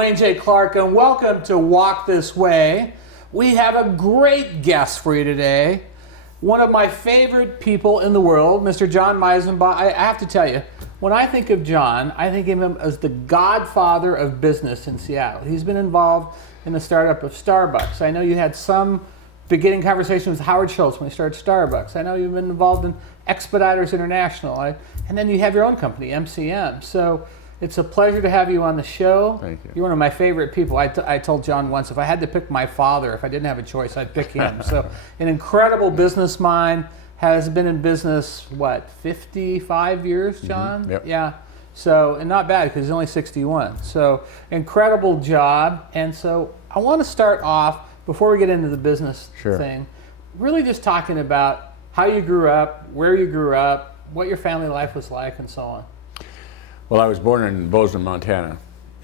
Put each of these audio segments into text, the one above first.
Dwayne J. Clark, and welcome to Walk This Way. We have a great guest for you today. One of my favorite people in the world, Mr. John Meisenbach. I have to tell you, when I think of John, I think of him as the godfather of business in Seattle. He's been involved in the startup of Starbucks. I know you had some beginning conversations with Howard Schultz when he started Starbucks. I know you've been involved in Expeditors International. And then you have your own company, MCM. So it's a pleasure to have you on the show. Thank you. You're one of my favorite people. I told John once, if I had to pick my father, if I didn't have a choice, I'd pick him. So an incredible business mind, has been in business, 55 years, John? Mm-hmm. Yep. Yeah. So, and not bad because he's only 61. So incredible job. And so I want to start off, before we get into the business thing, really just talking about how you grew up, where you grew up, what your family life was like, and so on. Well, I was born in Bozeman, Montana,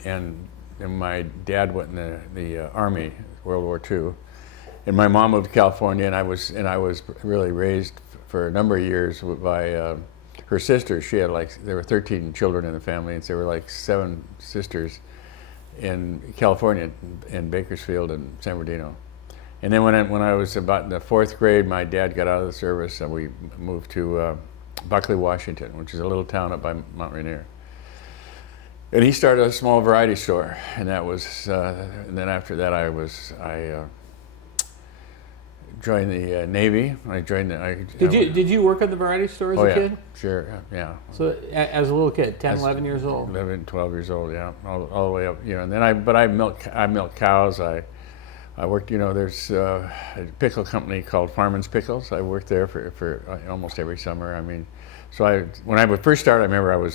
and my dad went in the Army, World War II, and my mom moved to California, and I was really raised for a number of years by her sisters. She had there were 13 children in the family, and there were 7 sisters in California, in Bakersfield and San Bernardino. And then when I was about in the 4th grade, my dad got out of the service, and we moved to Buckley, Washington, which is a little town up by Mount Rainier. And he started a small variety store, and that was. And then after that, I joined the Navy. Did you work at the variety store as a kid? Sure, yeah. So as a little kid, 10, 11 years old. 11, 12 years old, yeah, all the way up. And then I milked cows. I worked. There's a pickle company called Farman's Pickles. I worked there for almost every summer. I mean. So when I would first start, I remember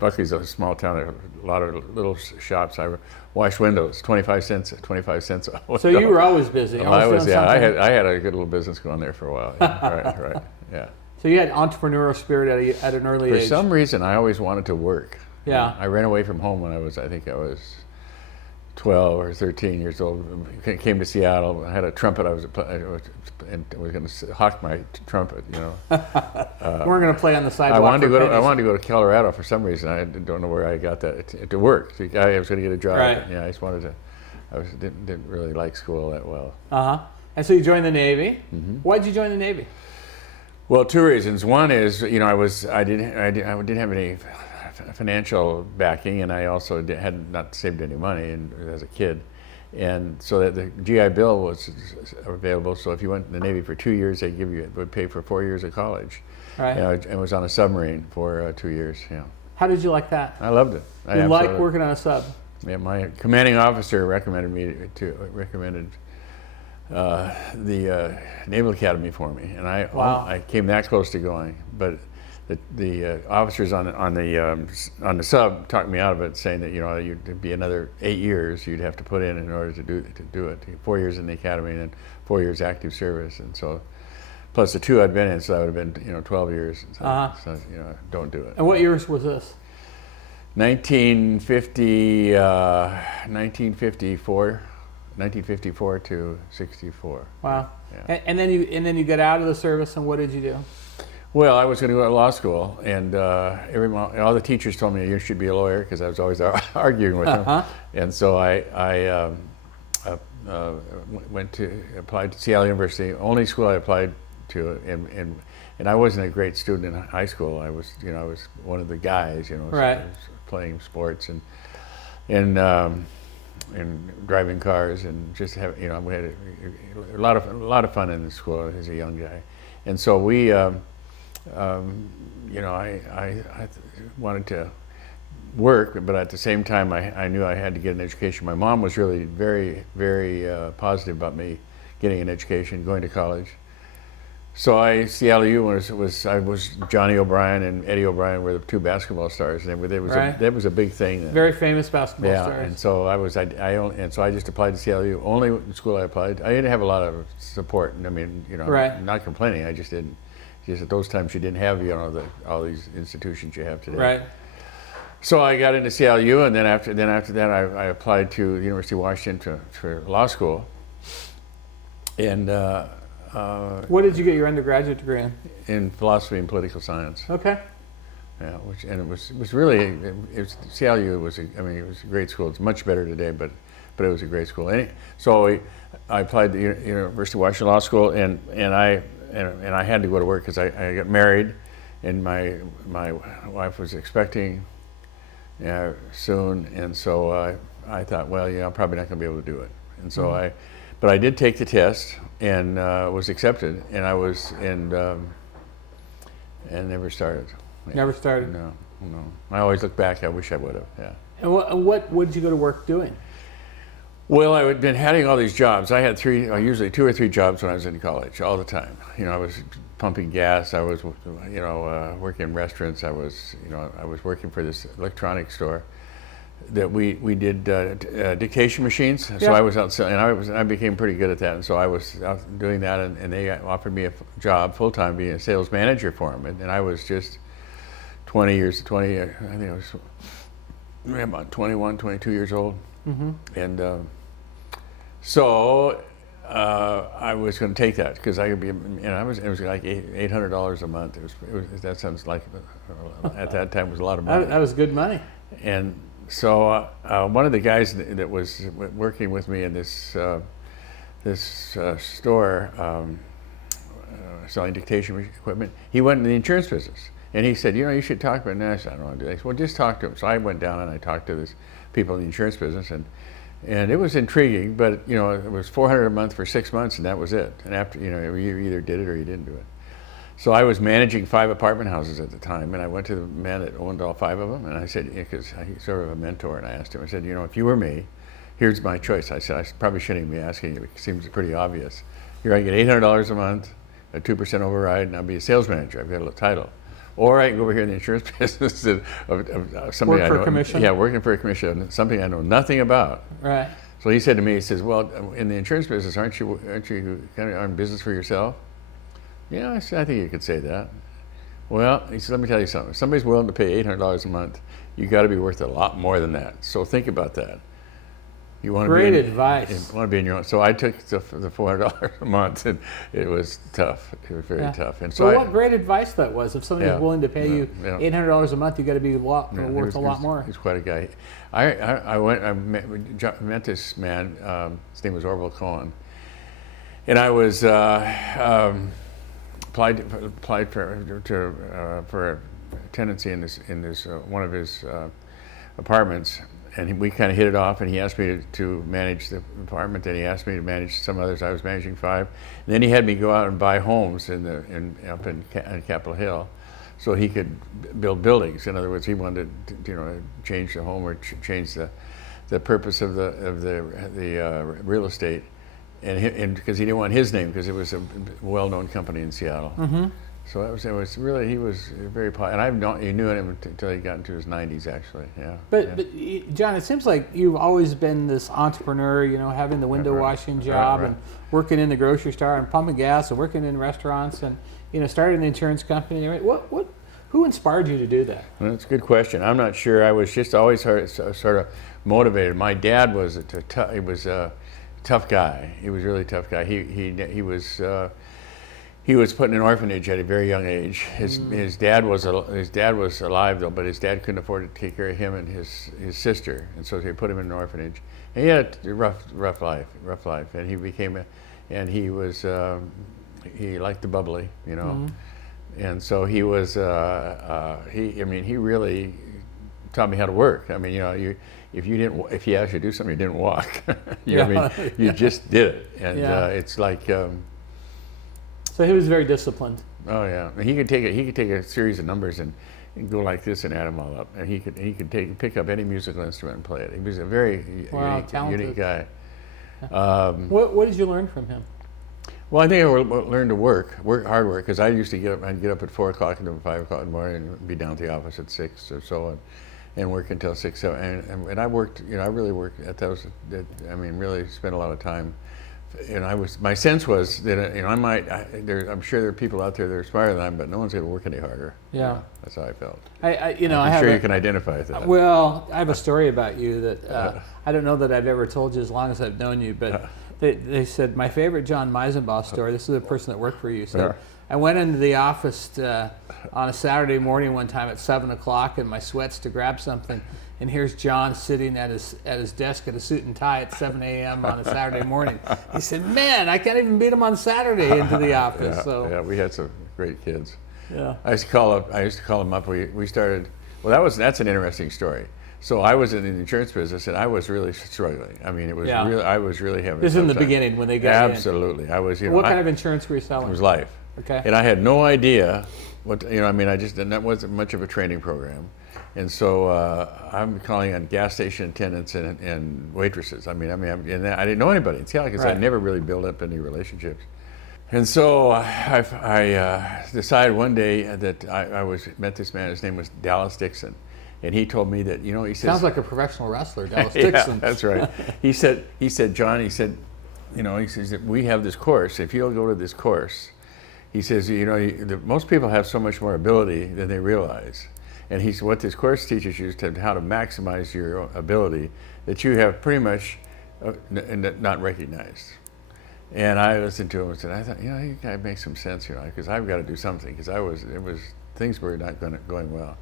Buckley's a small town, a lot of little shops. I washed windows, 25 cents. So you were always busy. I had a good little business going there for a while. Yeah. right, yeah. So you had entrepreneurial spirit at an early age. For some reason, I always wanted to work. Yeah. I ran away from home when I think I was 12 or 13 years old. Came to Seattle. I had a trumpet. I was going to hawk my trumpet. We're going to play on the sidewalk. I wanted to go to Colorado for some reason. I don't know where I got that to work. I was going to get a job. Right. Yeah, I just wanted to. Didn't really like school that well. And so you joined the Navy. Mm-hmm. Why'd you join the Navy? Well, 2 reasons. One is I didn't have any financial backing, and I also had not saved any money as a kid, and so that the GI Bill was available. So if you went in the Navy for 2 years, would pay for 4 years of college. Right. And was on a submarine for 2 years. Yeah. How did you like that? I loved it. You like working on a sub? Yeah, my commanding officer recommended the Naval Academy for me, and I came that close to going, but. The officers on the sub talked me out of it, saying that you'd be another 8 years you'd have to put in order to do it. 4 years in the academy and then 4 years active service, and so plus the 2 I'd been in, so that would have been 12 years. So, don't do it. And what years was this? 1954 to 64. Wow. Yeah. And then you got out of the service, and what did you do? Well, I was going to go to law school, and all the teachers told me you should be a lawyer because I was always arguing with them. And so I applied to Seattle University, only school I applied to, and I wasn't a great student in high school. I was one of the guys, right. So I was playing sports and driving cars and just we had a lot of fun in the school as a young guy, and so we. I wanted to work, but at the same time, I knew I had to get an education. My mom was really very, very positive about me getting an education, going to college. So Seattle U was Johnny O'Brien and Eddie O'Brien were the 2 basketball stars, and that was a big thing then. Very famous basketball stars. Yeah, and so I just applied to Seattle U. Only school I applied. I didn't have a lot of support. I mean, right. I'm not complaining. I just didn't. Just at those times you didn't have all these institutions you have today. Right. So I got into Seattle U, and then after that I applied to the University of Washington for law school. And what did you get your undergraduate degree in? In philosophy and political science. Okay. Yeah, and it was really, CLU was it was a great school. It's much better today, but it was a great school. So I applied to the University of Washington Law School, and I had to go to work because I got married, and my wife was expecting soon, and so I thought, well, I'm probably not going to be able to do it, and so but I did take the test and was accepted, and I was and never started. Yeah. Never started? No. I always look back. I wish I would have. Yeah. And what did you go to work doing? Well, I had been having all these jobs. I had usually 2 or 3 jobs when I was in college, all the time. I was pumping gas. I was, working in restaurants. I was working for this electronics store that we did dictation machines. So Yeah. I was out selling, and I became pretty good at that. And so I was out doing that, and they offered me a job full time, being a sales manager for them. And I was just 20. I think I was about 21, 22 years old. Mm-hmm. And so I was going to take that because I could be, it was like $800 a month. That sounds like at that time was a lot of money. That was good money. And so one of the guys that was working with me in this store selling dictation equipment, he went in the insurance business, and he said, you should talk about this. I don't want to do this. Well, just talk to him. So I went down and I talked to these people in the insurance business, and it was intriguing, but it was $400 a month for 6 months, and that was it. And after you either did it or you didn't do it. So I was managing 5 apartment houses at the time, and I went to the man that owned all 5 of them, and I said, because he's sort of a mentor, and I asked him, I said, if you were me, here's my choice. I said, I probably shouldn't even be asking you. It seems pretty obvious. Here I get $800 a month, a 2% override, and I'll be a sales manager. I've got a title. Or I can go over here in the insurance business of somebody Work I for know. a commission? Yeah, working for a commission, something I know nothing about. Right. So he said to me, he says, well, in the insurance business, aren't you kind of in business for yourself? Yeah, I said, I think you could say that. Well, he said, let me tell you something. If somebody's willing to pay $800 a month, you got to be worth a lot more than that. So think about that. You want Great to be advice. You want to be in your own. So I took the $400 a month, and it was tough. It was very tough. And so what great advice that was. If somebody was willing to pay you $800 a month, you got to be worth a lot more. He's quite a guy. I met this man. His name was Orville Cohen, and I was applied for a tenancy in this one of his apartments. And we kind of hit it off, and he asked me to manage the apartment. Then he asked me to manage some others. I was managing 5. And then he had me go out and buy homes up in Capitol Hill, so he could build buildings. In other words, he wanted to change the home or change the purpose of the real estate, and because he didn't want his name, because it was a well-known company in Seattle. Mm-hmm. So it was really, he was very popular, and you knew him until he got into his 90s, actually. Yeah. But John, it seems like you've always been this entrepreneur, having the window washing job and working in the grocery store and pumping gas and working in restaurants and starting an insurance company. Who inspired you to do that? Well, that's a good question. I'm not sure. I was just always sort of motivated. My dad was a tough guy. He was a really tough guy. He was put in an orphanage at a very young age. His dad was alive though, but his dad couldn't afford to take care of him and his sister, and so they put him in an orphanage. And he had a rough life, and he liked the bubbly, Mm-hmm. And so he was he really taught me how to work. If he asked you to do something, you didn't walk. You just did it, and it's like. So he was very disciplined. Oh yeah, he could take a series of numbers and go like this and add them all up, and he could pick up any musical instrument and play it. He was a very unique guy. What did you learn from him? Well, I think I learned to work hard work, because I used to get up at 4 o'clock until 5 o'clock in the morning and be down at the office at 6 or so, and work until 6, 7, and I worked. I really worked at those. Really spent a lot of time. My sense was that I'm sure there are people out there that are smarter than I am, but no one's going to work any harder. Yeah, that's how I felt. I'm sure you can identify with that. Well, I have a story about you that I don't know that I've ever told you as long as I've known you, but they said my favorite John Meisenbach story. This is a person that worked for you. Said I went into the office on a Saturday morning one time at 7 o'clock in my sweats to grab something, and here's John sitting at his desk at a suit and tie at 7 a.m. on a Saturday morning. He said, "Man, I can't even beat him on Saturday into the office." Yeah, we had some great kids. Yeah. I used to call them up. We started. Well, that's an interesting story. So I was in the insurance business, and I was really struggling. I mean, it was really, I was really having. This is in the beginning when they got in. Absolutely, I was. What kind of insurance were you selling? It was life. Okay. And I had no idea what I mean. That wasn't much of a training program, and so I'm calling on gas station attendants and waitresses. I didn't know anybody in Seattle because I never really built up any relationships. And so I decided one day that I met this man. His name was Dallas Dixon, and he told me that he says, sounds like a professional wrestler, Dallas Dixon. Yeah, that's right. He said, John, he says that we have this course. If you'll go to this course, he says, most people have so much more ability than they realize. And he said, what this course teaches you is how to maximize your ability that you have pretty much not recognized. And I listened to him and said, I thought, you gotta make some sense, because I've got to do something, because things were not going well.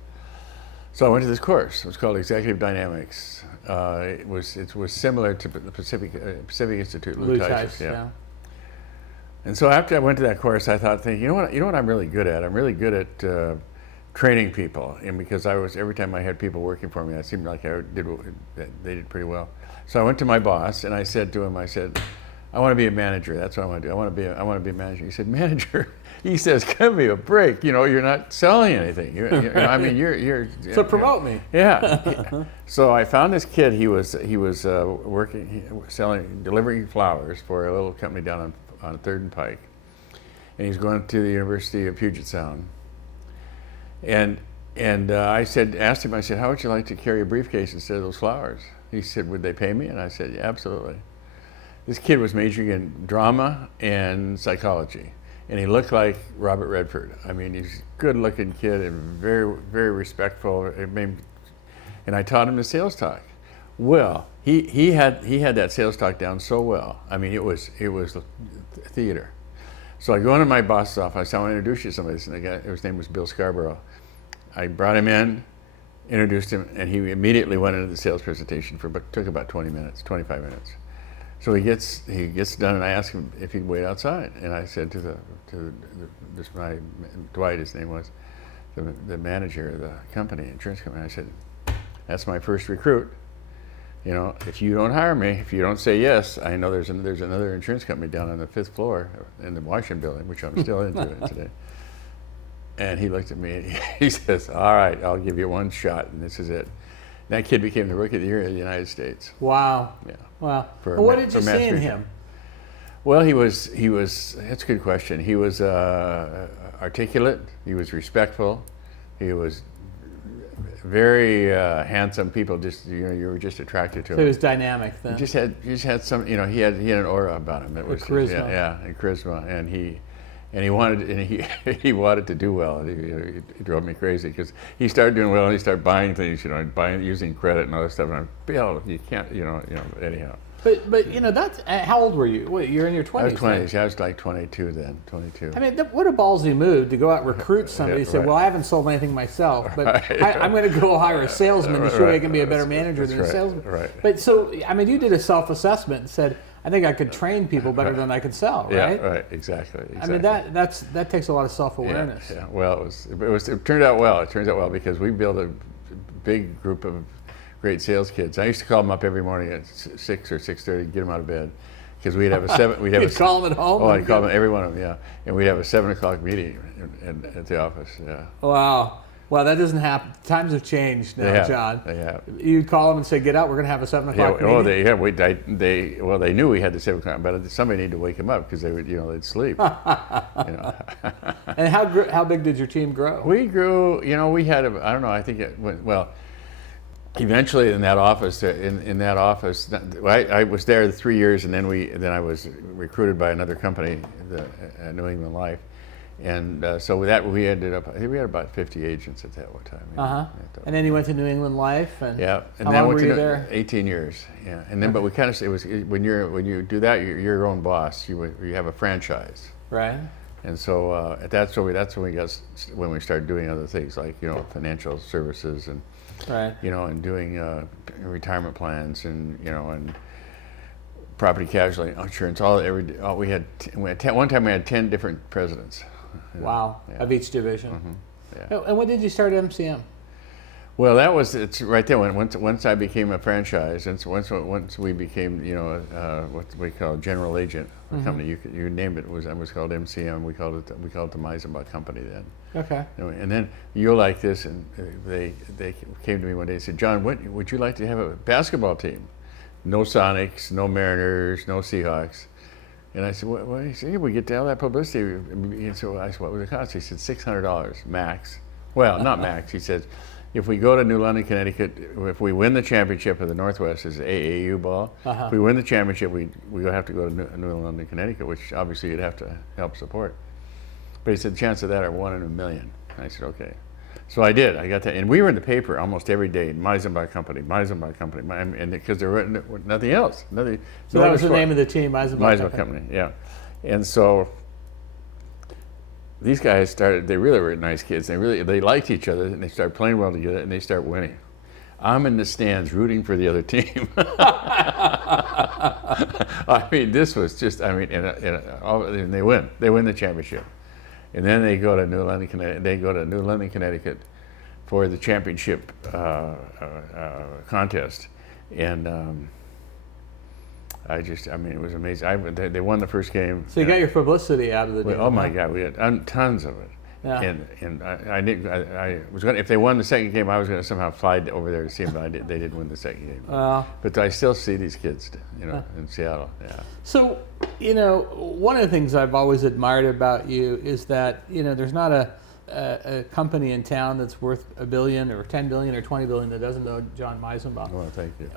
So I went to this course. It was called Executive Dynamics. It was similar to the Pacific Institute, Lou Tice's, yeah. And so after I went to that course, I thought, you know what I'm really good at? I'm really good at training people, and because every time I had people working for me, I seemed like they did pretty well. So I went to my boss and I said to him, I want to be a manager. That's what I want to do. I want to be a manager. He said, manager? He says, give me a break. You're not selling anything. You're. So promote me. Yeah. So I found this kid. He was delivering flowers for a little company down on 3rd and Pike, and he's going to the University of Puget Sound. And I asked him. I said, how would you like to carry a briefcase instead of those flowers? He said, would they pay me? And I said, yeah, absolutely. This kid was majoring in drama and psychology, and he looked like Robert Redford. I mean, he's a good-looking kid and very, very respectful. And I taught him the sales talk. Well, he had that sales talk down so well. I mean, it was theater. So I go into my boss's office. I said, I want to introduce you to somebody. His name was Bill Scarborough. I brought him in, introduced him, and he immediately went into the sales presentation took about 25 minutes. So he gets done, and I asked him if he'd wait outside. And I said to Dwight, his name was, the manager of the company, insurance company. I said, that's my first recruit. If you don't hire me, if you don't say yes, I know there's another insurance company down on the 5th floor in the Washington building, which I'm still into today. And he looked at me and he says, all right, I'll give you one shot, and this is it. That kid became the Rookie of the Year of the United States. Wow. Yeah. Wow. What did you see in him? Well, he was, that's a good question. He was articulate, he was respectful, he was very handsome. People you were just attracted to him. So he was dynamic then. He just had some, he had an aura about him. It was charisma. And charisma, and he wanted to do well. He drove me crazy because he started doing well and he started buying things, using credit and other stuff. And I'm, Bill, you can't, anyhow. But that's how old were you? Wait, you're in your 20s. I was 20s. I was like 22 then. 22. I mean, what a ballsy move to go out and recruit somebody. Say, well, I haven't sold anything myself, but I'm going to go hire a salesman to show I can be a better manager than a salesman. Right. But so, I mean, you did a self-assessment and said, I think I could train people better than I could sell, right? Yeah, right. Exactly. I mean, that takes a lot of self-awareness. Yeah. Well, it turned out well. It turns out well because we built a big group of great sales kids. I used to call them up every morning at 6 or 6:30 to get them out of bed, because we'd have a 7. You'd call them at home. Oh, I'd call them, every one of them, yeah. And we'd have a 7 o'clock meeting at the office. Yeah. Wow. Well, that doesn't happen. Times have changed now, John. They have. You'd call them and say, "Get out. We're going to have a 7 o'clock meeting." Oh, they knew we had the 7 o'clock, but somebody needed to wake them up because they would, they'd sleep. And how big did your team grow? We grew. We had I don't know. I think it went well. Eventually, in that office, I was there 3 years, and then I was recruited by another company, the New England Life, and so with that we ended up. I think we had about 50 agents at that one time. And then you went to New England Life, and yeah, and how then long went were you to there? 18 years. Yeah, and then but we kind of, it was when you do that, you're your own boss. You have a franchise. Right. And so that's when we started doing other things like financial services and Right. and doing retirement plans and property casualty insurance. One time we had 10 different presidents. Wow. Yeah. Of each division. Mm-hmm. Yeah. And when did you start MCM? Well, it's right there. Once I became a franchise, and so once we became, what we call general agent company, you named it. It was called MCM. We called it the Meisenbach Company then. Okay. And then you'll like this, and they came to me one day and said, John, would you like to have a basketball team? No Sonics, no Mariners, no Seahawks. And I said, well, he said, yeah, we get all that publicity. And so I said, what would it cost? He said, $600 max. Well, not max. He said, if we go to New London, Connecticut, if we win the championship of the Northwest, is AAU ball. If we win the championship, we have to go to New London, Connecticut, which obviously you'd have to help support. But he said, the chances of that are 1 in a million. And I said, okay. So I did. I got that, and we were in the paper almost every day. Meisenbach Company, and because there was nothing else. So that was the name of the team, Meisenbach Company. Yeah, and so these guys started. They really were nice kids. They liked each other, and they started playing well together, and they start winning. I'm in the stands rooting for the other team. I mean, this was just. I mean, and they win. They win the championship. And then they go to New London, Connecticut, for the championship contest, and it was amazing. They won the first game. So you got your publicity out of the deal. Oh my God, we had tons of it. Yeah. And I was going. If they won the second game, I was going to somehow fly over there to see them. But they didn't win the second game. But I still see these kids, in Seattle. Yeah. So, one of the things I've always admired about you is that there's not a company in town that's worth $1 billion or $10 billion or $20 billion that doesn't know John Meisenbach. Well, thank you.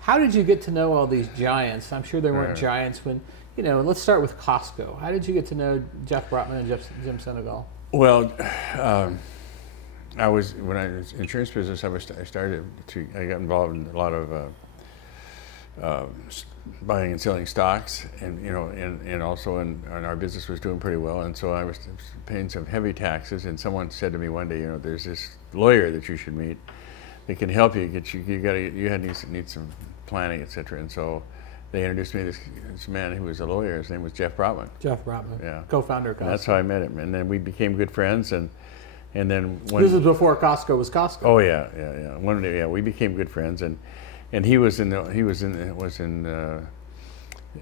How did you get to know all these giants? I'm sure there weren't giants when. Let's start with Costco. How did you get to know Jeff Brockman and Jim Senegal? Well, when I was in insurance business, I got involved in a lot of buying and selling stocks, and also and our business was doing pretty well, and so I was paying some heavy taxes. And someone said to me one day, there's this lawyer that you should meet. They can help you. Need some planning, etc. And so they introduced me to this man who was a lawyer. His name was Jeff Brockman. Jeff Brockman, yeah, co-founder of Costco. And that's how I met him, and then we became good friends. And then this was before Costco was Costco. Oh yeah. One day, we became good friends, and he was in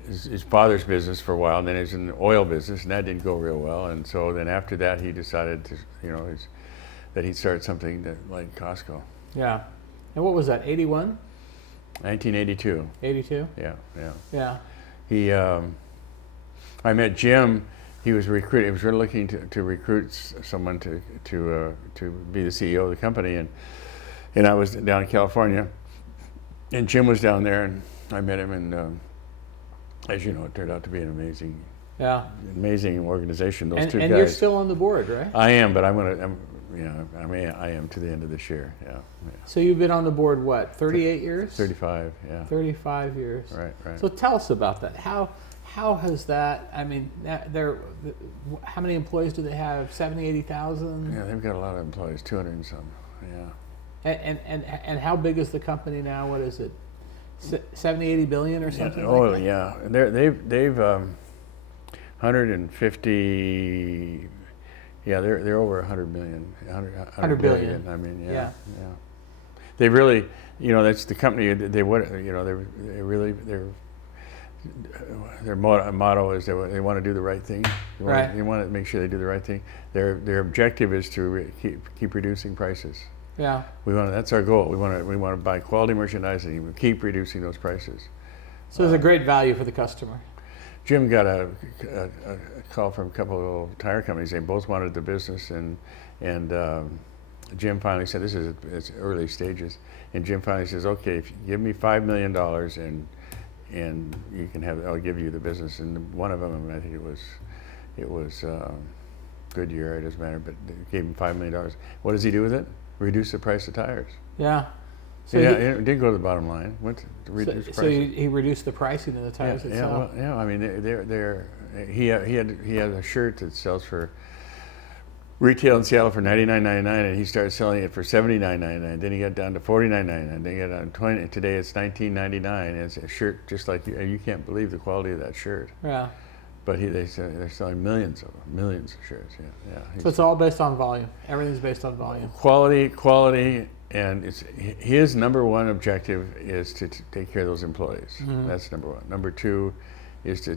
his father's business for a while, and then he was in the oil business, and that didn't go real well. And so then after that, he decided to that he'd start something like Costco. Yeah, and what was that? 81. 1982. 82? Yeah. He, I met Jim. He was recruiting. He was really looking to recruit someone to be the CEO of the company, and I was down in California, and Jim was down there, and I met him, and as you know, it turned out to be an amazing organization. Those two guys. And you're still on the board, right? I am, but I am to the end of this year. Yeah. So you've been on the board, what, 38 years? 35, yeah. 35 years. Right. So tell us about that. How has that, how many employees do they have? 70, 80,000? Yeah, they've got a lot of employees, 200 and some, yeah. And how big is the company now? What is it? 70, 80 billion or something? Yeah. Like that? Yeah. They've 150. Yeah, they're over 100 million, 100 billion. I mean, yeah. They really, that's the company. Their motto is they want to do the right thing. They want to make sure they do the right thing. Their objective is to keep reducing prices. Yeah. That's our goal. We want to buy quality merchandise and we keep reducing those prices. So there's a great value for the customer. Jim got a call from a couple of tire companies. They both wanted the business, and Jim finally said, it's early stages, and Jim finally says, okay, if you give me $5 million and you can I'll give you the business. And one of them, I think it was Goodyear, it doesn't matter, but they gave him $5 million. What does he do with it? Reduce the price of tires. Yeah. So it didn't go to the bottom line. Went to reduce prices. So he reduced the pricing of the tires itself. I mean, he had a shirt that sells for retail in Seattle for $99.99, and he started selling it for $79.99. Then he got down to $49.99. Then he got down to $20. Today it's $19.99. It's a shirt just like you can't believe the quality of that shirt. Yeah. But they're selling millions of shirts. Yeah. So it's all based on volume. Everything's based on volume. Quality, and his number one objective is to take care of those employees. Mm-hmm. That's number one. Number two is to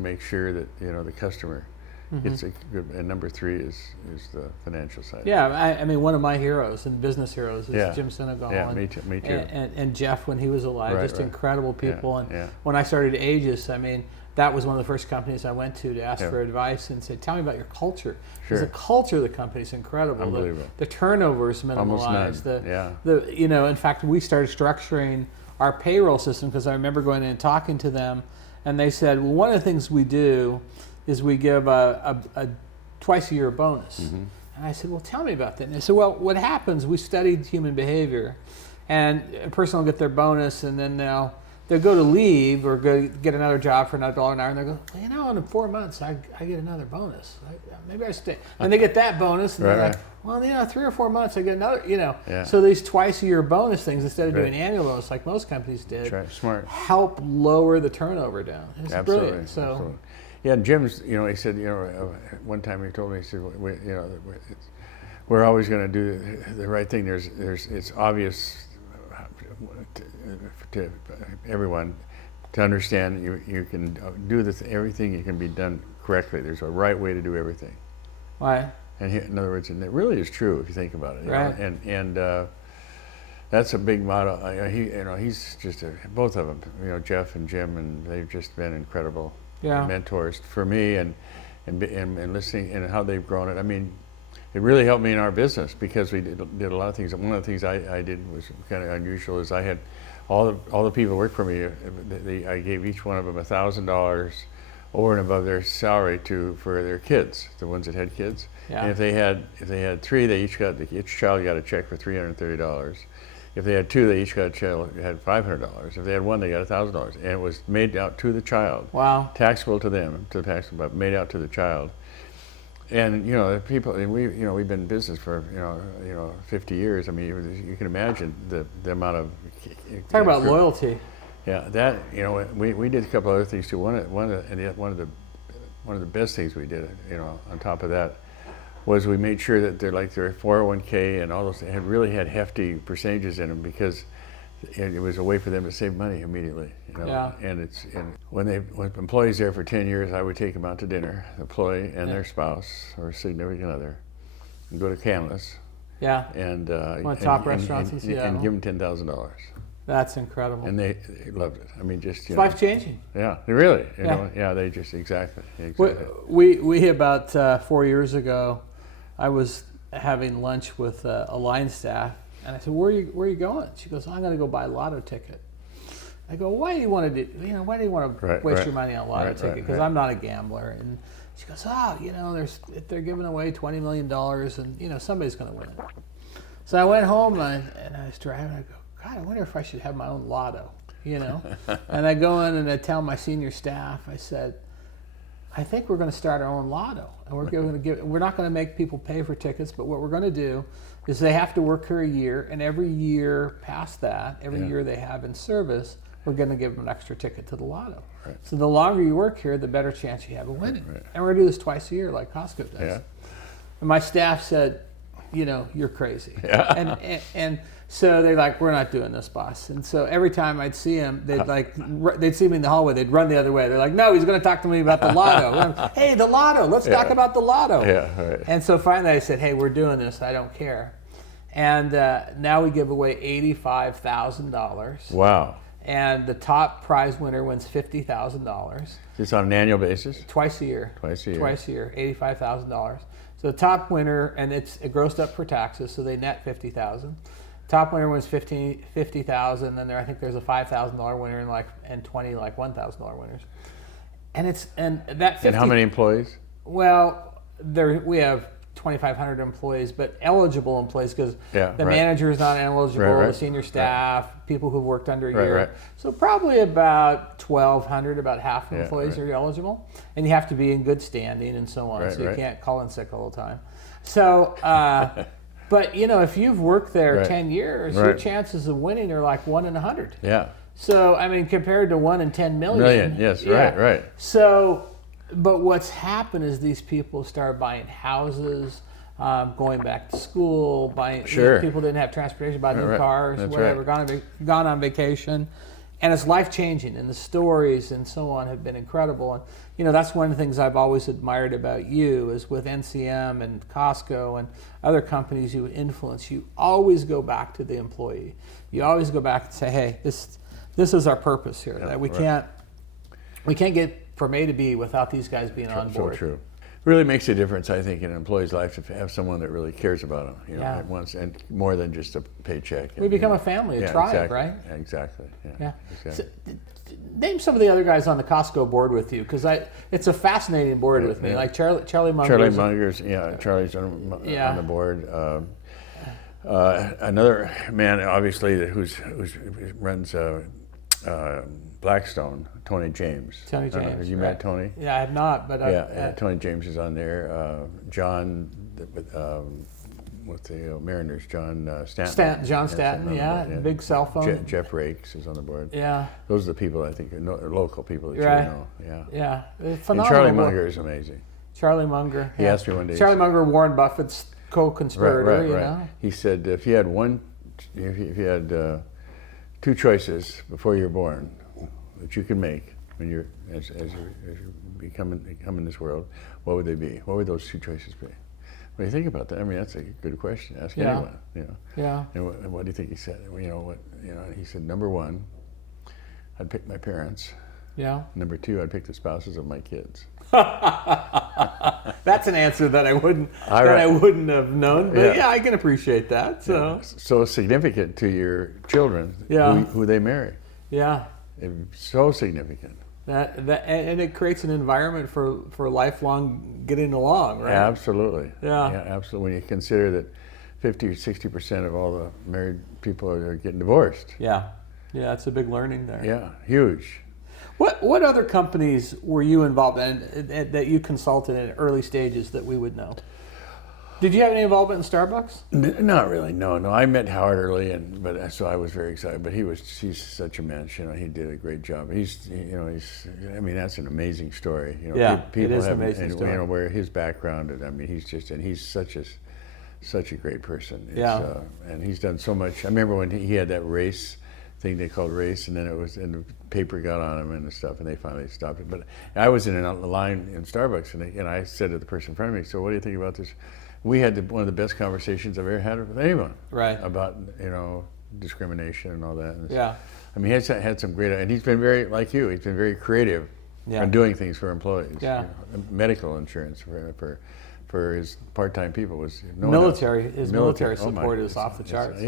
make sure that the customer. Mm-hmm. It's a good, and number three is the financial side. Yeah, I mean, one of my heroes and business heroes is Jim Sinegal. Yeah, me too. And Jeff when he was alive, just incredible people. Yeah, and when I started Aegis, I mean, that was one of the first companies I went to ask for advice and say, tell me about your culture. Because the culture of the company is incredible. Unbelievable. The turnover is minimalized. Almost none. In fact, we started structuring our payroll system because I remember going in and talking to them, and they said, well, one of the things we do is we give a twice a year bonus. Mm-hmm. And I said, well, tell me about that. And they said, well, what happens, we studied human behavior, and a person will get their bonus, and then they'll go to leave or go get another job for another $1 an hour, and they'll go, well, in 4 months, I get another bonus. Maybe I stay. And they get that bonus, and they're like, well, 3 or 4 months, I get another, Yeah. So these twice a year bonus things, instead of doing annual bonus like most companies did, Smart. help lower the turnover down. It's Absolutely. Brilliant. So. Absolutely. Yeah, Jim's, he said, one time he told me, he said, we're always going to do the right thing. It's obvious to everyone to understand you can do everything. You can be done correctly. There's a right way to do everything. Right. And in other words, and it really is true if you think about it. Right. And that's a big motto. He's just both of them. Jeff and Jim, and they've just been incredible. Mentors for me, and listening and how they've grown it. I mean, it really helped me in our business because we did a lot of things. One of the things I did was kind of unusual. Is I had all the people who worked for me. I gave each one of them $1,000 over and above their salary for their kids, the ones that had kids. Yeah. And if they had three, each child got a check for $330. If they had two, they each had $500. If they had one, they got $1,000, and it was made out to the child. Wow! Taxable to them, but made out to the child. And people, and we've been in business for 50 years. I mean, you can imagine the amount of. Talk about loyalty. Yeah, that we did a couple other things too. One of the best things we did, on top of that, was we made sure that their 401k and all those really had hefty percentages in them because it was a way for them to save money immediately. Yeah. And when employees there for 10 years, I would take them out to dinner, the employee and their spouse or significant other, and go to Canlis. Yeah. And one of the top restaurants in Seattle. And give them $10,000. That's incredible. And they loved it. I mean, just it's life changing. Yeah, really. They just exactly. We about 4 years ago, I was having lunch with a line staff, and I said, "Where are you going?" She goes, "I'm going to go buy a Lotto ticket." I go, "Why do you want to do? Why do you want to waste your money on a Lotto ticket? Because I'm not a gambler." And she goes, they're giving away $20 million, and somebody's going to win it. So I went home and I was driving. I go, God, I wonder if I should have my own Lotto, And I go in and I tell my senior staff, I said, I think we're going to start our own Lotto, and we're not going to make people pay for tickets, but what we're going to do is they have to work here a year, and every year past that, every year they have in service, we're going to give them an extra ticket to the Lotto. Right. So the longer you work here, the better chance you have of winning. Right. And we're going to do this twice a year like Costco does. Yeah. And my staff said, you're crazy. Yeah. And so they're like, we're not doing this, boss. And so every time I'd see them, they'd see me in the hallway, they'd run the other way. They're like, no, he's going to talk to me about the Lotto. Hey, the Lotto, let's talk about the Lotto. Yeah, right. And so finally I said, hey, we're doing this, I don't care. And now we give away $85,000. Wow. And the top prize winner wins $50,000. It's on an annual basis? Twice a year. Twice a year, $85,000. So the top winner, and it's grossed up for taxes, so they net $50,000. Top winner wins $50,000, and I think there's a $5,000 winner and 20 $1,000 winners. And that 50, and how many employees? Well, we have 2,500 employees, but eligible employees because Yeah, the right. manager is not eligible, Right, right. the senior staff, people who've worked under a Right, year. right. So probably about 1,200, about half the Yeah, employees right. are eligible. And you have to be in good standing and so on, Right, so you right. can't call in sick all the time. So, but if you've worked there Right. 10 years, your Right. chances of winning are like 1 in 100. Yeah. So, I mean, compared to 1 in 10 million. Million, yes, right, right. So, but what's happened is these people start buying houses, going back to school, buying. Sure. People didn't have transportation, buy new Right. cars, That's whatever, right. gone on vacation. And it's life changing, and the stories and so on have been incredible. And that's one of the things I've always admired about you is with NCM and Costco and other companies you influence. You always go back to the employee. You always go back and say, "Hey, this is our purpose here. That we right. can't get from A to B without these guys being on board." So true. Really makes a difference, I think, in an employee's life to have someone that really cares about them, Yeah. at once, and more than just a paycheck. We become a family, a tribe, exactly. right? Exactly. Yeah. Exactly. So, name some of the other guys on the Costco board with you, because it's a fascinating board with me. yeah. Like Charlie Munger. Charlie Munger's, Charlie's on the board. Another man, obviously, who runs Blackstone, Tony James. Tony James. Have you right. met Tony? Yeah, I have not, but Tony James is on there. John, with the Mariners, John Stanton. John Stanton, yeah, big cell phone. Jeff Rakes is on the board. Yeah. Those are the people I think are local people that Right. you know. Yeah. Yeah, And phenomenal. Charlie Munger is amazing. Charlie Munger. He asked me one day. Charlie Munger, Warren Buffett's co-conspirator. Right. You know. He said if you had 2 choices before you're born that you can make when you're as you become in this world, what would they be? What would those 2 choices be? When you think about that, I mean, that's a good question. Ask Yeah. anyone. Yeah. And what do you think he said? He said, number 1, I'd pick my parents. Yeah. Number 2, I'd pick the spouses of my kids. That's an answer that I wouldn't have known, but yeah, I can appreciate that. So So significant to your children Yeah. who they marry. yeah. It's so significant. And it creates an environment for lifelong getting along, right? Absolutely. Yeah. Absolutely. When you consider that 50 or 60% of all the married people are getting divorced. Yeah. Yeah, that's a big learning there. Yeah, huge. What other companies were you involved in that you consulted in early stages that we would know? Did you have any involvement in Starbucks? Not really. No. I met Howard early, so I was very excited. But he's such a mensch. He did a great job. I mean, that's an amazing story. Yeah, people it is have, an amazing story. Where his background, and I mean, he's such a great person. Yeah. And he's done so much. I remember when he had that race thing they called race, and then and the paper got on him and stuff, and they finally stopped it. But I was in a line in Starbucks, and I said to the person in front of me, "So what do you think about this?" We had one of the best conversations I've ever had with anyone. Right. About discrimination and all that. And Yeah. I mean, he had some great, and he's been very like you. He's been very creative Yeah. on doing things for employees. Yeah. Medical insurance for his part-time people was Military Oh support is off the charts.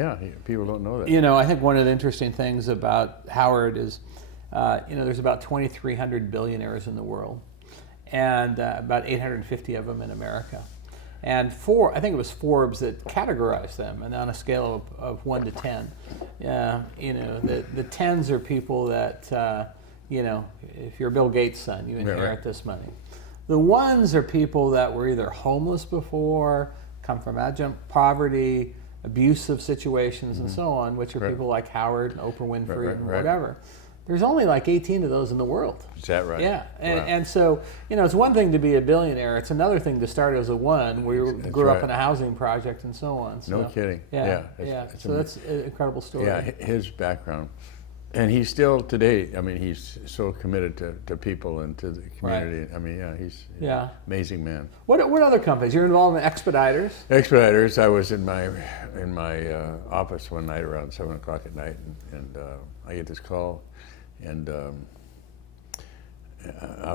People don't know that. I think one of the interesting things about Howard is, there's about 2,300 billionaires in the world, and about 850 of them in America. And I think it was Forbes that categorized them, and on a scale of 1 to 10, the 10s are people that, if you're Bill Gates' son, you inherit this money. The 1s are people that were either homeless before, come from abject poverty, abusive situations, and so on, which are people like Howard and Oprah Winfrey and whatever. There's only like 18 of those in the world. Is that right? Yeah, Wow. and so it's one thing to be a billionaire. It's another thing to start as a 1, where you grew up in a housing project and so on. So, No kidding. Yeah. So that's an incredible story. Yeah, his background, and he's still today. I mean, he's so committed to people and to the community. Right. I mean, he's an amazing man. What other companies? You're involved in Expeditors. Expeditors. I was in my office one night around 7:00 at night, and I get this call. And out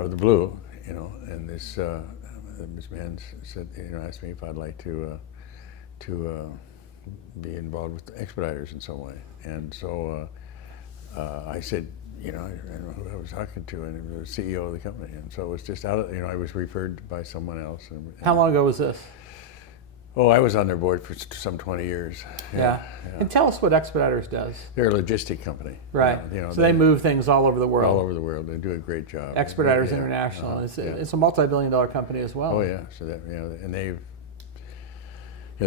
of the blue, and this man said, asked me if I'd like to be involved with Expeditors in some way. And so I said, I don't know who I was talking to, and it was the CEO of the company. And so it was just I was referred by someone else. How long ago was this? Oh, I was on their board for some 20 years. Yeah. And tell us what Expeditors does. They're a logistic company. Right. So they move things all over the world. All over the world. They do a great job. Expeditors International. It's a multi-billion-dollar company as well. Oh yeah. So that and they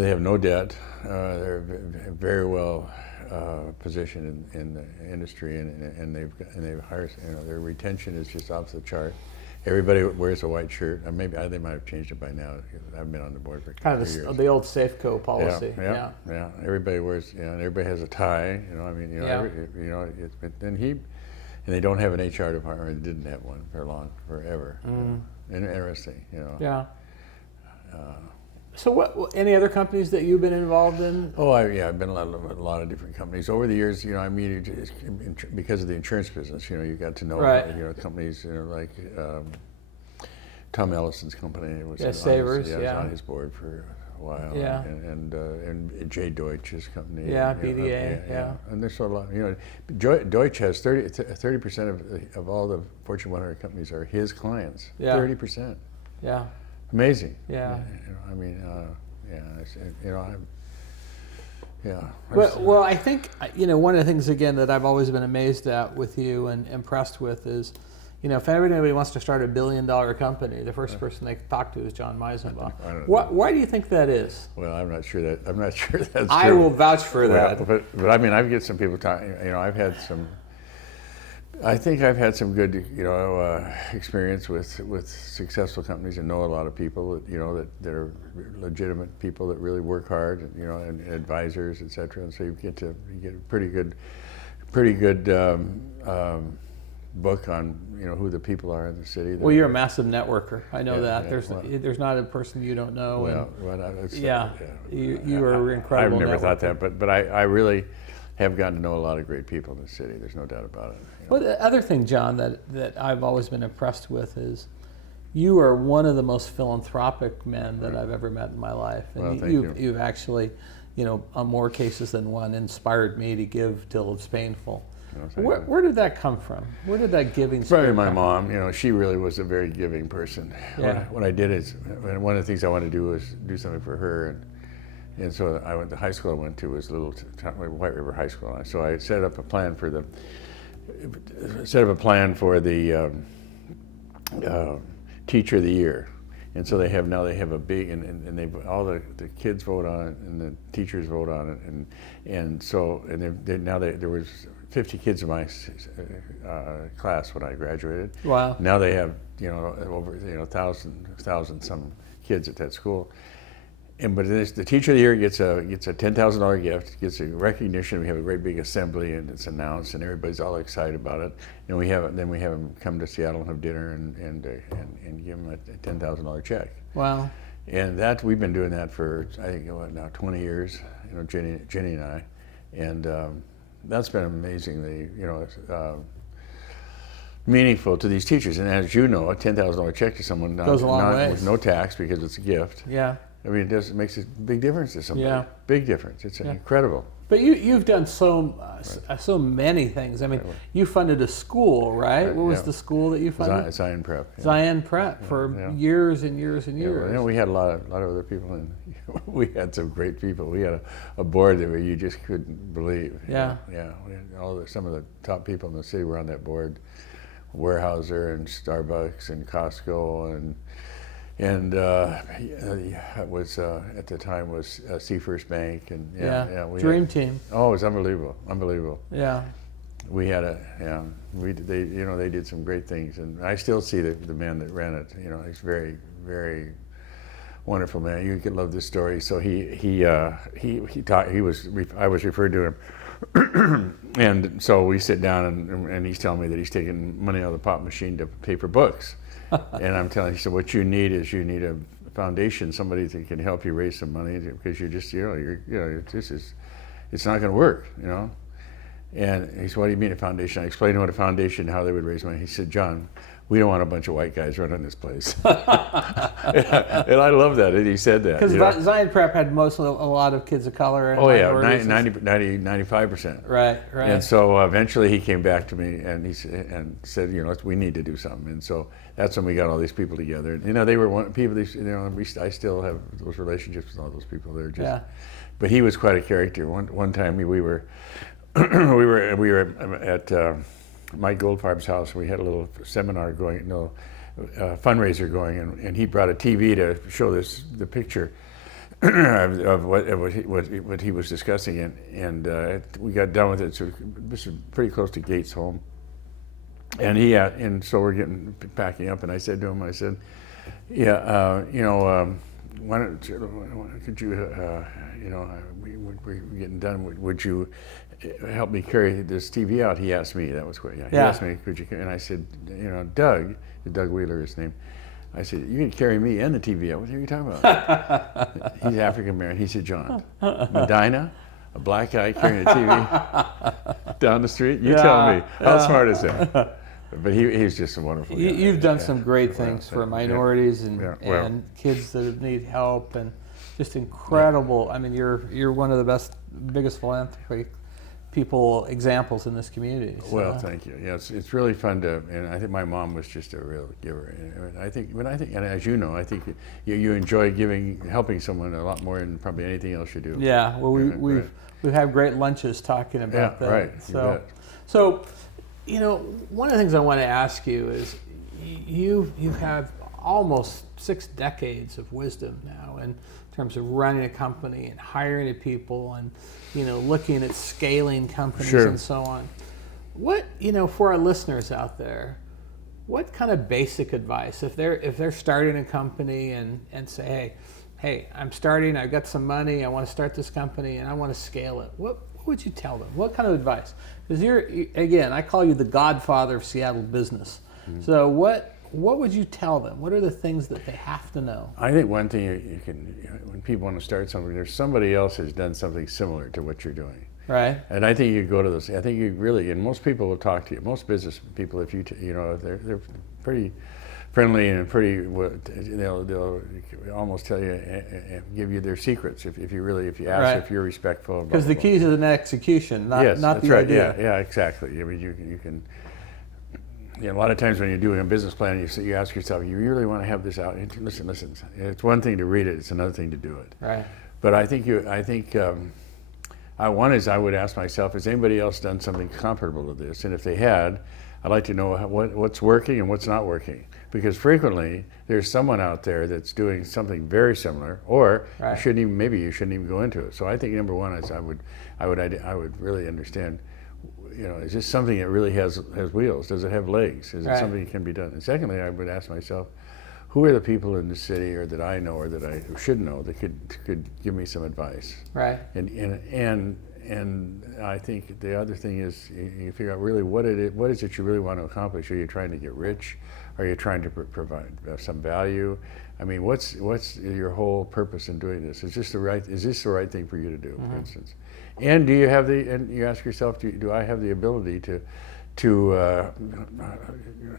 have no debt. They're very well positioned in the industry, and they've hired. Their retention is just off the chart. Everybody wears a white shirt. Maybe they might have changed it by now. I've been on the board for kind of years. The old Safeco policy. Yeah. Everybody wears, and everybody has a tie. And they don't have an HR department. They didn't have one forever. Interesting, Yeah. So what? Any other companies that you've been involved in? Oh, I've been in a lot of different companies over the years. I mean, because of the insurance business, you got to know, companies, like Tom Ellison's company was Savers. I was on his board for a while. Yeah. And Jay Deutsch's company. Yeah, BDA. And there's a lot. Deutsch has 30% of all the Fortune 100 companies are his clients. Yeah. 30%. Yeah. Amazing. Yeah. Well, I think one of the things again that I've always been amazed at with you and impressed with is, if anybody wants to start a $1 billion company, the first person they talk to is John Meisenbach. Why do you think that is? Well, I'm not sure that's true. I will vouch for that. But I mean, I've get some people talking. I think I've had some good, experience with successful companies and know a lot of people that are legitimate people that really work hard, and advisors, et cetera. And so you get a pretty good book on who the people are in the city. Well, you're a massive networker. I know that. There's not a person you don't know. You are incredible. I've never networker. thought that, but I really have gotten to know a lot of great people in the city. There's no doubt about it. Well, the other thing, John, that I've always been impressed with is you are one of the most philanthropic men that I've ever met in my life. And you've actually, on more cases than one, inspired me to give till it's painful. Where did that come from? Where did that giving spirit come from? Probably my mom. She really was a very giving person. Yeah. What I did is, one of the things I wanted to do was do something for her. And so the high school I went to was White River High School. So I set up a plan for the Teacher of the Year. And so they have a big, and they all the kids vote on it, and the teachers vote on it, and there was 50 kids in my class when I graduated. Wow. Now they have over 1,000 some kids at that school. But the Teacher of the Year gets a $10,000 gift, gets a recognition. We have a great big assembly, and it's announced, and everybody's all excited about it. And we have them come to Seattle and have dinner and give them a $10,000 check. Wow. And we've been doing that for I think now 20 years. Jenny and I, and that's been amazingly meaningful to these teachers. And as you know, a $10,000 check to someone goes a long way with no tax because it's a gift. Yeah. I mean, it makes a big difference to somebody. Yeah. Big difference. It's incredible. But you've done so many things. I mean, you funded a school, right? What was the school that you funded? Zion Prep. Zion Prep for years and years and years. Well, we had a lot of other people, and we had some great people. We had a board that you just couldn't believe. Yeah. Yeah. We had some of the top people in the city were on that board. Weyerhaeuser and Starbucks and Costco and it was at the time was Seafirst Bank and Dream Team. Oh, it was unbelievable. Yeah. We had they did some great things, and I still see the man that ran it. He's very, very wonderful man. You could love this story. So I was referred to him, and so we sit down and he's telling me that he's taking money out of the pop machine to pay for books. And I'm telling him, he said, what you need a foundation, somebody that can help you raise some money because you're just, it's not going to work, And he said, what do you mean a foundation? I explained what a foundation, how they would raise money. He said, John, we don't want a bunch of white guys running this place. And I love that, and he said that. Because Zion Prep had mostly a lot of kids of color. And 95%. Right. And so eventually he came back to me and he said, we need to do something. And so that's when we got all these people together. And, they were people. I still have those relationships with all those people. They're just. But he was quite a character. One time we were we were at Mike Goldfarb's house. We had a little seminar going, fundraiser going, and he brought a TV to show the picture of what he was discussing, and we got done with it. So this is pretty close to Gates' home, and so we're packing up, and I said to him, why could you, we're getting done. Would you help me carry this TV out? He asked me. That was great. He asked me, could you? And I said, Doug Wheeler, his name. I said, you can carry me and the TV out. What are you talking about? He's African American. He said, John, Medina, a black guy carrying a TV down the street. You tell me. How smart is that? But he's just a wonderful guy. You've done some great things for minorities and kids that need help, and just incredible. I mean, you're one of the biggest philanthropy examples in this community. So. Well, thank you. Yeah, it's really fun and I think my mom was just a real giver. And I think, and as you know, I think you enjoy helping someone a lot more than probably anything else you do. Yeah. Well, we've had great lunches talking about that. Right. So, one of the things I want to ask you is, you have almost 6 decades of wisdom now in terms of running a company and hiring people and looking at scaling companies and so on. What for our listeners out there, what kind of basic advice if they're starting a company and say, hey, I'm starting, I've got some money, I want to start this company and I want to scale it. What would you tell them? What kind of advice? Because again, I call you the godfather of Seattle business. Mm-hmm. So what would you tell them? What are the things that they have to know? I think one thing you can, when people want to start something, there's somebody else has done something similar to what you're doing. Right. And I think you go to those. I think you really, and most people will talk to you. Most business people, if they're pretty friendly and pretty, they'll almost tell you, give you their secrets if you ask, if you're respectful. Because the key is an execution, not the right. idea. Yeah, exactly. I mean, you can. A lot of times when you're doing a business plan, you ask yourself, you really want to have this out? Listen. It's one thing to read it; it's another thing to do it. Right. But I think one is I would ask myself, has anybody else done something comparable to this? And if they had, I'd like to know what's working and what's not working. Because frequently there's someone out there that's doing something very similar, or you shouldn't even go into it. So I think number one is I would really understand. Is this something that really has wheels? Does it have legs? Is it something that can be done? And secondly, I would ask myself, who are the people in the city or that I know or that I should know that could give me some advice? Right. And I think the other thing is you figure out really what is it you really want to accomplish? Are you trying to get rich? Are you trying to provide some value? I mean, what's your whole purpose in doing this? Is this the right thing for you to do, for instance? And do you have you ask yourself, do I have the ability to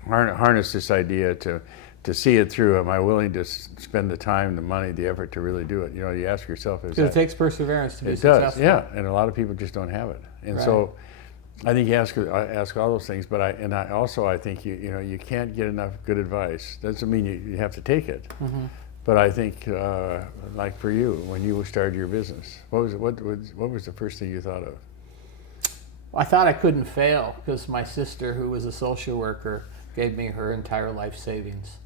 harness this idea to see it through? Am I willing to spend the time, the money, the effort to really do it? You ask yourself. Because it takes perseverance to be successful. It does, yeah. And a lot of people just don't have it. And so I think you ask all those things, but I think you can't get enough good advice. Doesn't mean you have to take it. Mm-hmm. But I think, like for you, when you started your business, what was the first thing you thought of? I thought I couldn't fail because my sister, who was a social worker, gave me her entire life savings,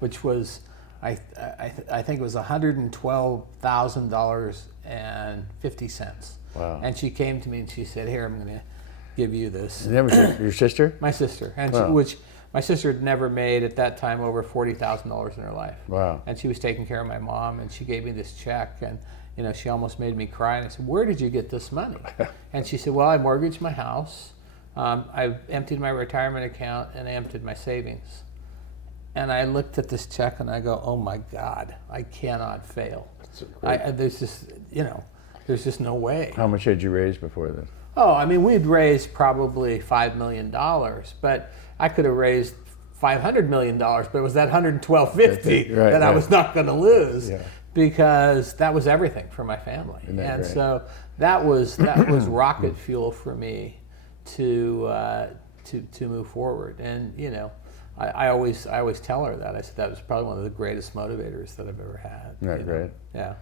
which was, I think it was $112,000.50. Wow! And she came to me and she said, "Here, I'm going to give you this." And that was your sister? My sister, and my sister had never made at that time over $40,000 in her life. Wow! And she was taking care of my mom, and she gave me this check, and she almost made me cry. And I said, "Where did you get this money?" And she said, "Well, I mortgaged my house. I emptied my retirement account, and I emptied my savings." And I looked at this check, and I go, "Oh my God, I cannot fail." There's just no way. How much had you raised before then? Oh, I mean, we'd raised probably $5 million, but I could have raised $500 million, but it was that $112.50 Right, that I right. was not going to lose. Yeah. Because that was everything for my family, Isn't that and great? so that was rocket fuel for me to move forward. And you know, I always tell her that. I said that was probably one of the greatest motivators that I've ever had. Right, you know? right. Yeah,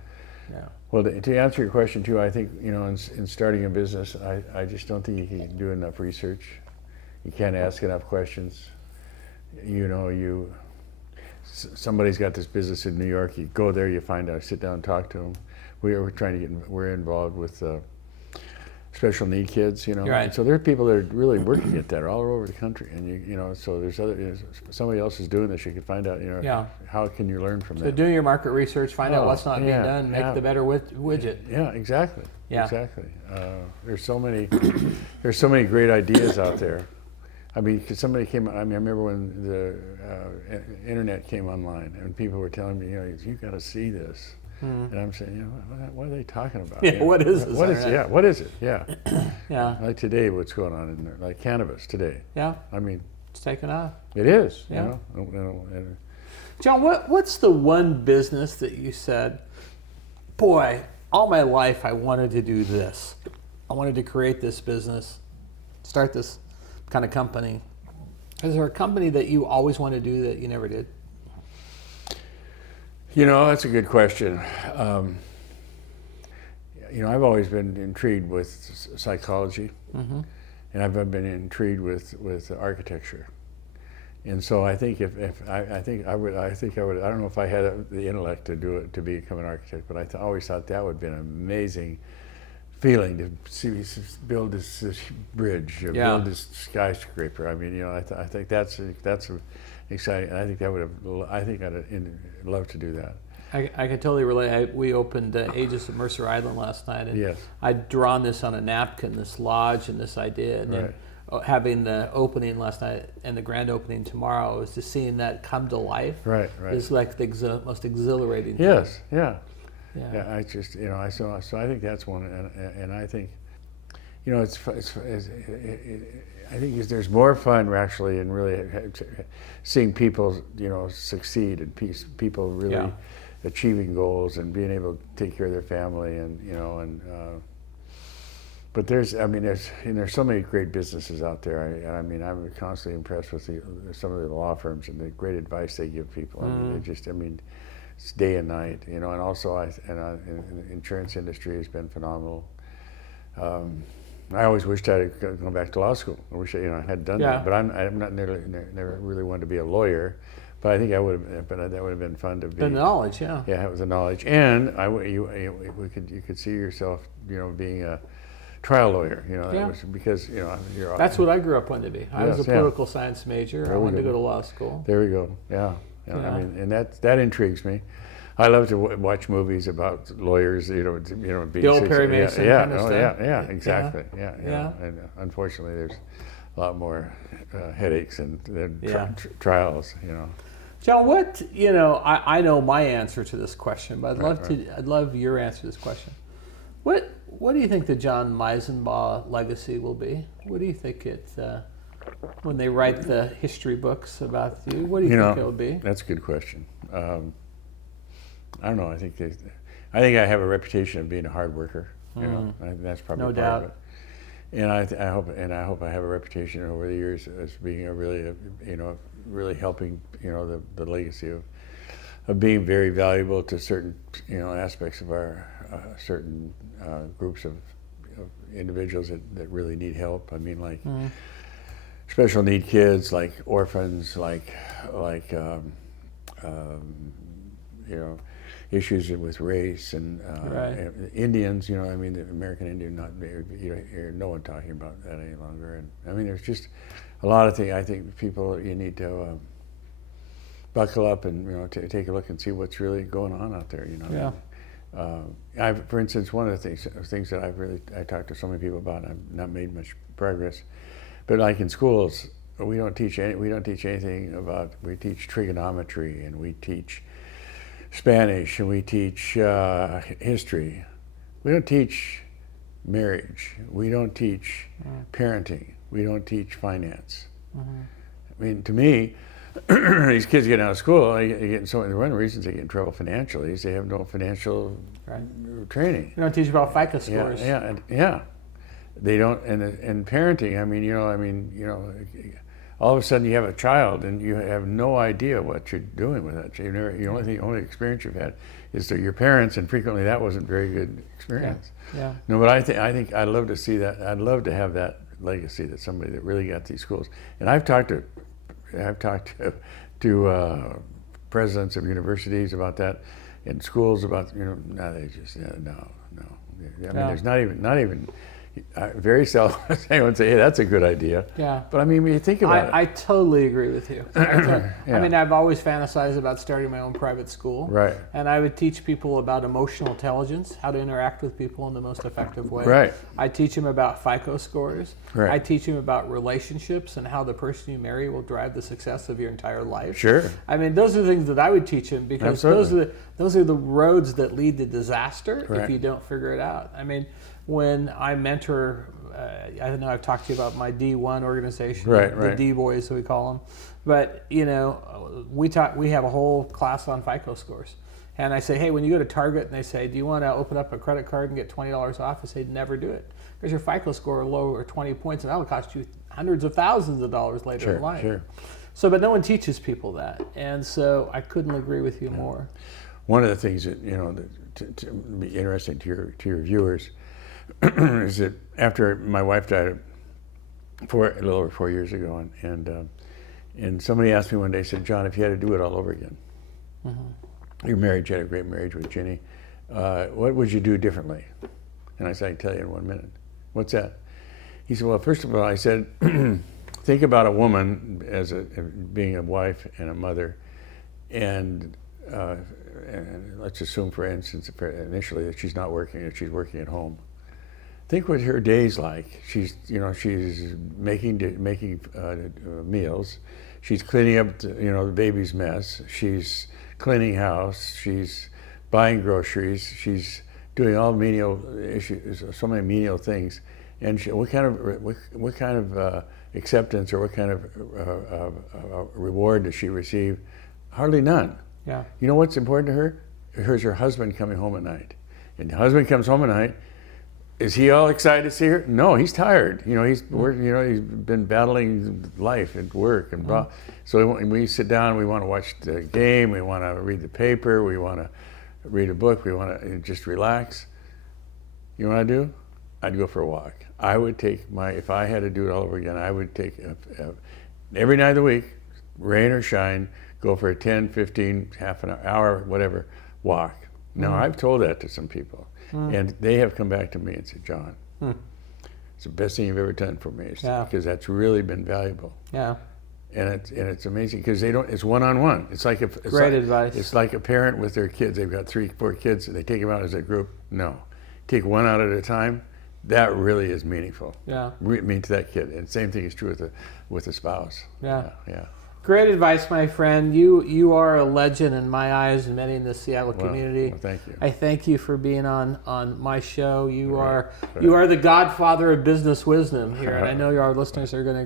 yeah. Well, to answer your question too, I think, you know, in starting a business, I just don't think you can do enough research. You can't ask enough questions. You know, somebody's got this business in New York. You go there, you find out, sit down, and talk to them. We're involved with special need kids. You know, Right. and so there are people that are really working at that all over the country, and you know, so there's somebody else is doing this. You can find out, you know, Yeah. how can you learn from So them? do your market research, find out what's not being yeah, done, make yeah. the better widget. Yeah, exactly. Yeah. Exactly. There's so many great ideas out there. I mean, 'cause somebody came. I mean, I remember when the internet came online, and people were telling me, you know, you got to see this, and I'm saying, you know, what are they talking about? Yeah, You know, what is this What is? internet? Yeah, what is it? Yeah. Yeah, Like today, what's going on in there? Like cannabis today. yeah, I mean, it's taken off. it is. Yeah. You know, and John, what's the one business that you said, boy, all my life I wanted to do this. I wanted to create this business, start this kind of company. Is there a company that you always wanted to do that you never did? You know, that's a good question. You know, I've always been intrigued with psychology, and I've been intrigued with architecture. And so I think I don't know if I had the intellect to become an architect, but I always thought that would be an amazing feeling to build this bridge, or Yeah. build this skyscraper. I mean, you know, I think that's exciting, and I think I'd love to do that. I can totally relate. We opened Aegis at Mercer Island last night, and Yes. I'd drawn this on a napkin, this lodge and this idea, and then having the opening last night and the grand opening tomorrow, is just seeing that come to life. Right. Is like the most exhilarating thing. Yes. Yeah. Yeah. Yeah, I just, you know, so I think that's one, and I think, you know, I think there's more fun actually in really seeing people, you know, succeed, and people really Yeah. achieving goals and being able to take care of their family, and you know, and but there's so many great businesses out there. I mean, I'm constantly impressed with some of the law firms and the great advice they give people. I mean, it's day and night, you know, and also the insurance industry has been phenomenal. I always wished I had gone back to law school. I wish I had done Yeah. that, but I'm not never really wanted to be a lawyer. But I think I would have. But that would have been fun to be. The knowledge, yeah. Yeah, it was the knowledge, and you could see yourself, you know, being a trial lawyer. You know, that Yeah. was because, you know, you're. That's what I grew up wanting to be. I was a Yes, yeah. political science major. I we wanted to go. go to law school. There we go. Yeah. Yeah. I mean, and that intrigues me. I love to watch movies about lawyers. You know, being The old Perry Mason Yeah, kind of stuff. yeah, exactly. Yeah. Yeah. And unfortunately, there's a lot more headaches and Yeah. trials. You know. John, I know my answer to this question, but Right. I'd love your answer to this question. What do you think the John Meisenbach legacy will be? What do you think when they write the history books about you, what do you think it will be? That's a good question. I don't know. I think I have a reputation of being a hard worker. You know, I think that's probably No part doubt. of it. And I hope I have a reputation over the years as being really helping, you know, the legacy of being very valuable to certain, you know, aspects of our certain groups of individuals that really need help. I mean, like special need kids, like orphans, like you know, issues with race and Right. Indians. You know, I mean, the American Indian. You hear no one talking about that any longer. And I mean, there's just a lot of things. I think people, you need to buckle up and, you know, take a look and see what's really going on out there. You know. Yeah. For instance, one of the things that I talked to so many people about, and I've not made much progress, but like in schools, we don't teach anything about. We teach trigonometry, and we teach Spanish, and we teach history. We don't teach marriage. We don't teach parenting. We don't teach finance. I mean, to me, these kids get out of school, they get one of the reasons they get in trouble financially is they have no financial training. You don't teach about FICO scores. Yeah. They don't, and parenting. I mean, all of a sudden you have a child and you have no idea what you're doing with it. The only experience you've had is that your parents, and frequently that wasn't very good experience. Yeah. No, but I think I'd love to see that. I'd love to have that legacy, that somebody that really got these schools. And I've talked to presidents of universities about that, and schools about now they just no. I mean, there's not even. Very seldom anyone say, "Hey, that's a good idea." Yeah. But I mean, when you think about it, I totally agree with you. I mean, I've always fantasized about starting my own private school. Right. And I would teach people about emotional intelligence, how to interact with people in the most effective way. Right. I teach them about FICO scores. Right. I teach them about relationships and how the person you marry will drive the success of your entire life. Sure. I mean, those are the things that I would teach them, because those are the roads that lead to disaster if you don't figure it out. I mean, when I mentor, I know I've talked to you about my D1 organization, the D boys, so we call them. But we have a whole class on FICO scores, and I say, hey, when you go to Target and they say, do you want to open up a credit card and get $20 off? I say, never do it, because your FICO score is low or 20 points, and that will cost you hundreds of thousands of dollars later in life. Sure. So, but no one teaches people that, and so I couldn't agree with you more. One of the things that to be interesting to your viewers is that after my wife died a little over 4 years ago, and somebody asked me one day, said, John, if you had to do it all over again, you're married, you had a great marriage with Ginny, what would you do differently? And I said, I can tell you in 1 minute. What's that? He said, well, first of all, I said, think about a woman as being a wife and a mother, and let's assume, for instance, initially that she's not working, that she's working at home. Think what her day's like. She's making meals. She's cleaning up the baby's mess. She's cleaning house. She's buying groceries. She's doing all menial issues, so many menial things. And what kind of acceptance or what kind of reward does she receive? Hardly none. Yeah. You know what's important to her? Here's her husband coming home at night, and the husband comes home at night. Is he all excited to see her? No, he's tired. He's working. He's been battling life and work and blah. So when we sit down, we want to watch the game. We want to read the paper. We want to read a book. We want to just relax. You know what I'd do? I'd go for a walk. I would take if I had to do it all over again, I would take every night of the week, rain or shine, go for a 10, 15, half an hour, whatever, walk. Now, I've told that to some people. And they have come back to me and said, John, it's the best thing you've ever done for me, because that's really been valuable. Yeah. And it's amazing, because it's one-on-one. It's like great advice. It's like a parent with their kids. They've got 3, 4 kids, and they take them out as a group. No, take one out at a time. That really is meaningful. Yeah. To that kid. And same thing is true with a spouse. Yeah. Great advice, my friend. You are a legend in my eyes and many in the Seattle community. Well, thank you. I thank you for being on my show. You are the godfather of business wisdom here, and I know our listeners are going to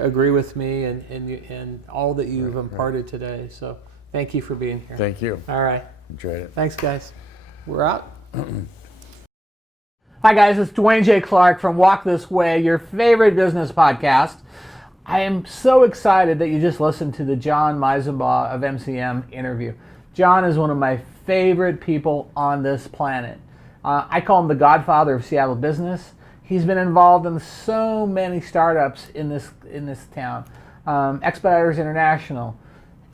agree with me and all that you've imparted today. So thank you for being here. Thank you. All right. Enjoyed it. Thanks, guys. We're out. Hi, guys. It's Dwayne J. Clark from Walk This Way, your favorite business podcast. I am so excited that you just listened to the John Meisenbach of MCM interview. John is one of my favorite people on this planet. I call him the godfather of Seattle business. He's been involved in so many startups in this town. Expeditors International,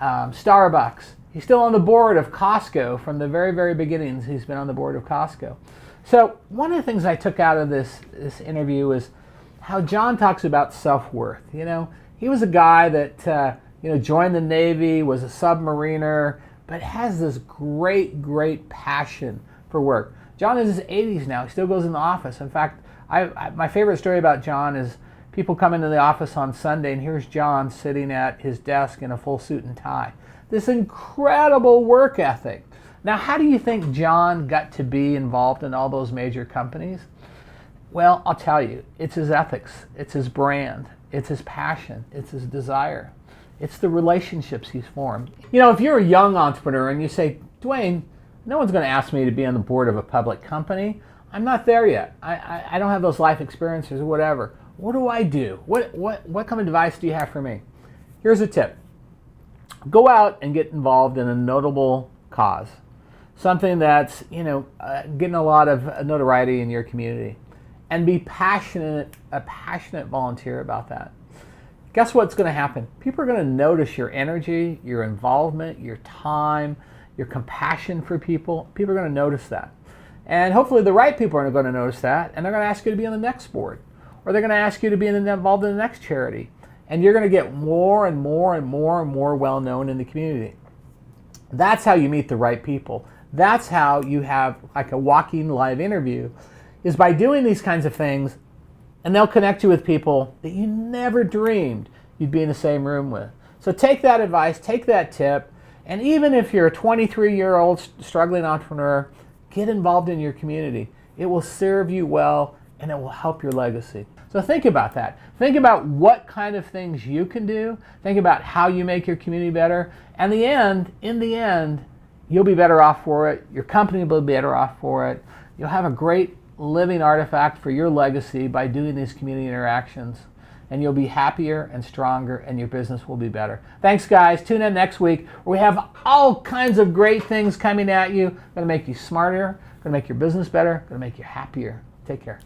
Starbucks. He's still on the board of Costco from the very, very beginnings. He's been on the board of Costco. So one of the things I took out of this interview is how John talks about self-worth. He was a guy that joined the Navy, was a submariner, but has this great, great passion for work. John is in his 80s now. He still goes in the office. In fact, my favorite story about John is people come into the office on Sunday, and here's John sitting at his desk in a full suit and tie. This incredible work ethic. Now, how do you think John got to be involved in all those major companies? Well, I'll tell you, it's his ethics, it's his brand, it's his passion, it's his desire. It's the relationships he's formed. You know, if you're a young entrepreneur and you say, Dwayne, no one's going to ask me to be on the board of a public company. I'm not there yet. I don't have those life experiences or whatever. What do I do? What kind of advice do you have for me? Here's a tip. Go out and get involved in a notable cause. Something that's, getting a lot of notoriety in your community. And be a passionate volunteer about that. Guess what's going to happen? People are going to notice your energy, your involvement, your time, your compassion for people. People are going to notice that. And hopefully the right people are going to notice that, and they're going to ask you to be on the next board. Or they're going to ask you to be involved in the next charity. And you're going to get more and more and more and more well known in the community. That's how you meet the right people. That's how you have like a walking live interview, is by doing these kinds of things, and they'll connect you with people that you never dreamed you'd be in the same room with. So take that advice, take that tip, and even if you're a 23-year-old struggling entrepreneur, get involved in your community. It will serve you well, and it will help your legacy. So think about that. Think about what kind of things you can do. Think about how you make your community better. And in the end, you'll be better off for it. Your company will be better off for it. You'll have a great living artifact for your legacy by doing these community interactions. And you'll be happier and stronger, and your business will be better. Thanks, guys. Tune in next week where we have all kinds of great things coming at you. Going to make you smarter, going to make your business better, going to make you happier. Take care.